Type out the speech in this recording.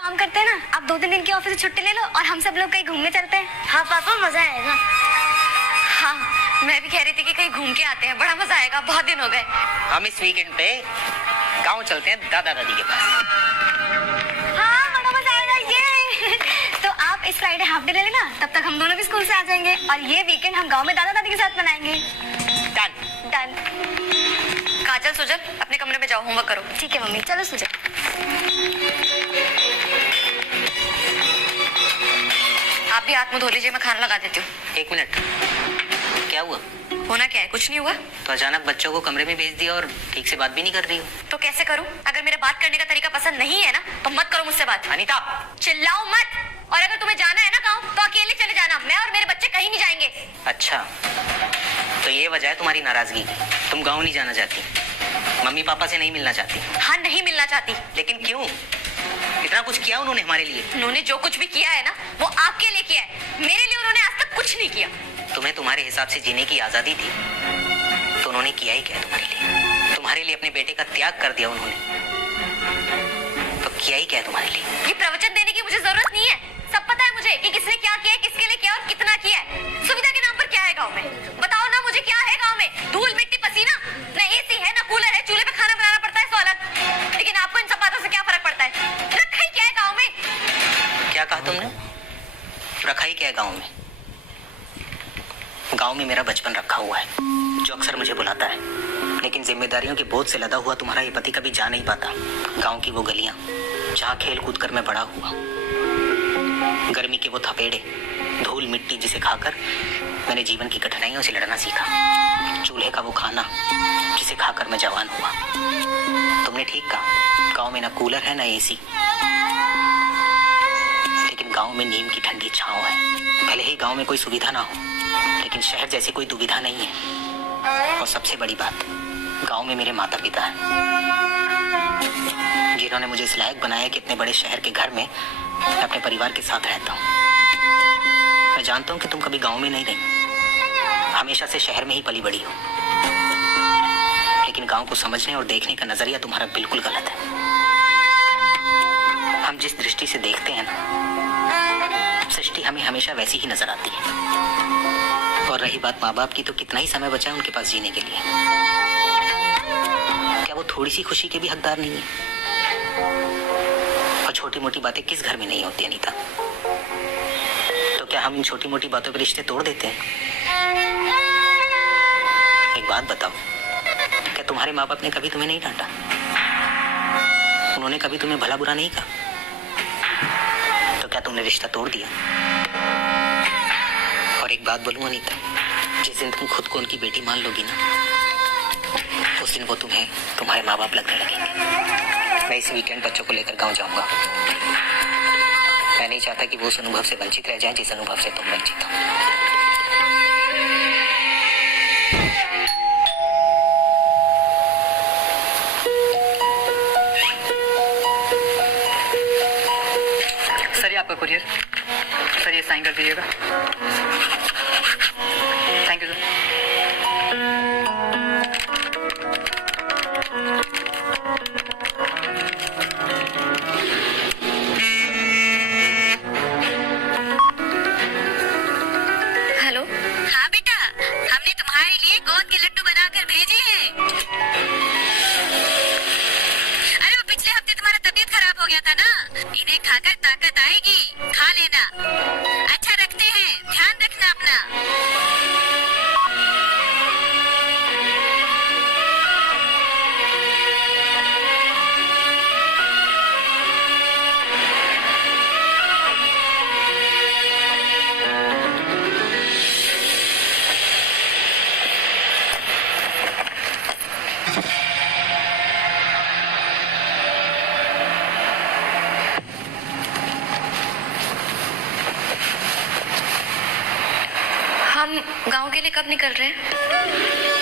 काम करते हैं ना, आप 2-3 दिन की ऑफिस से छुट्टी ले लो और हम सब लोग कहीं घूमने चलते हैं। हाँ पापा, मजा आएगा। हाँ, मैं भी कह रही थी कि कहीं घूम के आते हैं, बड़ा मजा आएगा, बहुत दिन हो गए। हम इस वीकेंड पे गांव चलते हैं दादा दादी के पास। हाँ, बड़ा मजा आएगा ये। तो आप इस फ्राइडे हाफ डे ले लेना, तब तक हम दोनों भी स्कूल से आ जाएंगे और ये वीकेंड हम गांव में दादा दादी के साथ मनाएंगे। डन। डन। काजल, सुजल, अपने कमरे में जाओ, होमवर्क करो। ठीक है मम्मी, चलो सुजल। आप भी हाथ मुंह धो लीजिए, मैं खाना लगा देती हूँ। 1 मिनट, क्या हुआ? होना क्या है, कुछ नहीं हुआ। तो अचानक बच्चों को कमरे में भेज दिया और ठीक से बात भी नहीं कर रही हो। तो कैसे करूँ? अगर मेरा बात करने का तरीका पसंद नहीं है ना, तो मत करो मुझसे बात। अनीता, चिल्लाओ मत। और अगर तुम्हें जाना है ना गाँव, तो अकेले चले जाना, मैं और मेरे बच्चे कहीं नहीं जाएंगे। अच्छा, तो ये वजह है तुम्हारी नाराजगी की? तुम गाँव नहीं जाना चाहती, मम्मी पापा से नहीं मिलना चाहती? हाँ, नहीं मिलना चाहती। लेकिन क्यों? इतना कुछ किया उन्होंने हमारे लिए। उन्होंने जो कुछ भी किया है ना, वो आपके लिए किया है, मेरे लिए उन्होंने आज तक कुछ नहीं किया। तुम्हें तुम्हारे हिसाब से जीने की आजादी थी, तो उन्होंने किया ही क्या तुम्हारे लिए? तुम्हारे लिए अपने बेटे का त्याग कर दिया उन्होंने, तो किया ही क्या तुम्हारे लिए? ये प्रवचन देने की मुझे जरूरत नहीं है, सब पता है मुझे कि किसने क्या किया है, किसके लिए किया और कितना किया है। सुविधा के नाम पर क्या है गाँव में? बताओ ना मुझे, क्या है गाँव में? धूल मिट्टी पसीना, न एसी है, न कूलर है, चूल्हे पे खाना बनाना पड़ता है, सो अलग। लेकिन आपको इन सब बातों से क्या फर्क पड़ता है? रखा ही क्या है गाँव में? क्या कहा तुमने? रखा ही क्या है गाँव में? गाँव में मेरा बचपन रखा हुआ है, जो अक्सर मुझे बुलाता है, लेकिन जिम्मेदारियों के बोझ से लदा हुआ तुम्हारा ये पति कभी जा नहीं पाता। गाँव की वो गलियां जहाँ खेल कूद कर मैं बड़ा हुआ, गर्मी के वो थपेड़े, धूल मिट्टी जिसे खाकर मैंने जीवन की कठिनाइयों से लड़ना सीखा, चूल्हे का वो खाना जिसे खाकर मैं जवान हुआ। तुमने ठीक कहा, गाँव में ना कूलर है ना एसी, लेकिन गाँव में नीम की ठंडी छांव है। भले ही गाँव में कोई सुविधा ना हो, लेकिन शहर जैसी कोई दुविधा नहीं है। और सबसे बड़ी बात, गांव में मेरे माता पिता हैं, जिन्होंने मुझे इस लायक बनाया कि इतने बड़े शहर के घर में मैं अपने परिवार के साथ रहता हूँ। मैं जानता हूँ कि तुम कभी गांव में नहीं रही, हमेशा से शहर में ही पली बड़ी हो, लेकिन गांव को समझने और देखने का नजरिया तुम्हारा बिल्कुल गलत है। हम जिस दृष्टि से देखते हैं ना, सृष्टि हमें हमेशा वैसी ही नजर आती है। और रही बात माँ बाप की, तो कितना ही समय बचा है उनके पास जीने के लिए? क्या वो थोड़ी सी खुशी के भी हकदार नहीं है? और छोटी मोटी बातें किस घर में नहीं होती अनीता? तो क्या हम इन छोटी मोटी बातों पे रिश्ते तोड़ देते हैं? एक बात बताओ, क्या तुम्हारे माँ बाप ने कभी तुम्हें नहीं डांटा? उन्होंने कभी तुम्हें भला बुरा नहीं कहा? तो क्या तुमने रिश्ता तोड़ दिया? और एक बात बोलूं अनीता, जिस दिन तुम खुद को उनकी बेटी मान लोगी ना, उस दिन वो तुम्हें तुम्हारे माँ बाप लगने लगेंगे। मैं इस वीकेंड बच्चों को लेकर गांव जाऊंगा। मैं नहीं चाहता कि वो उस अनुभव से वंचित रह जाएं जिस अनुभव से तुम वंचित हो। सर, ये आपका कुरियर। सर, ये साइन कर दीजिएगा। Thank you sir. हेलो। हाँ बेटा, हमने तुम्हारे लिए गोंद के लड्डू बनाकर भेजे हैं। अरे वो पिछले हफ्ते तुम्हारा तबीयत खराब हो गया था ना, इन्हें खाकर ताकत आएगी, खा लेना। अच्छा, रखते हैं, ध्यान रखना अपना। हम गांव के लिए कब निकल रहे हैं?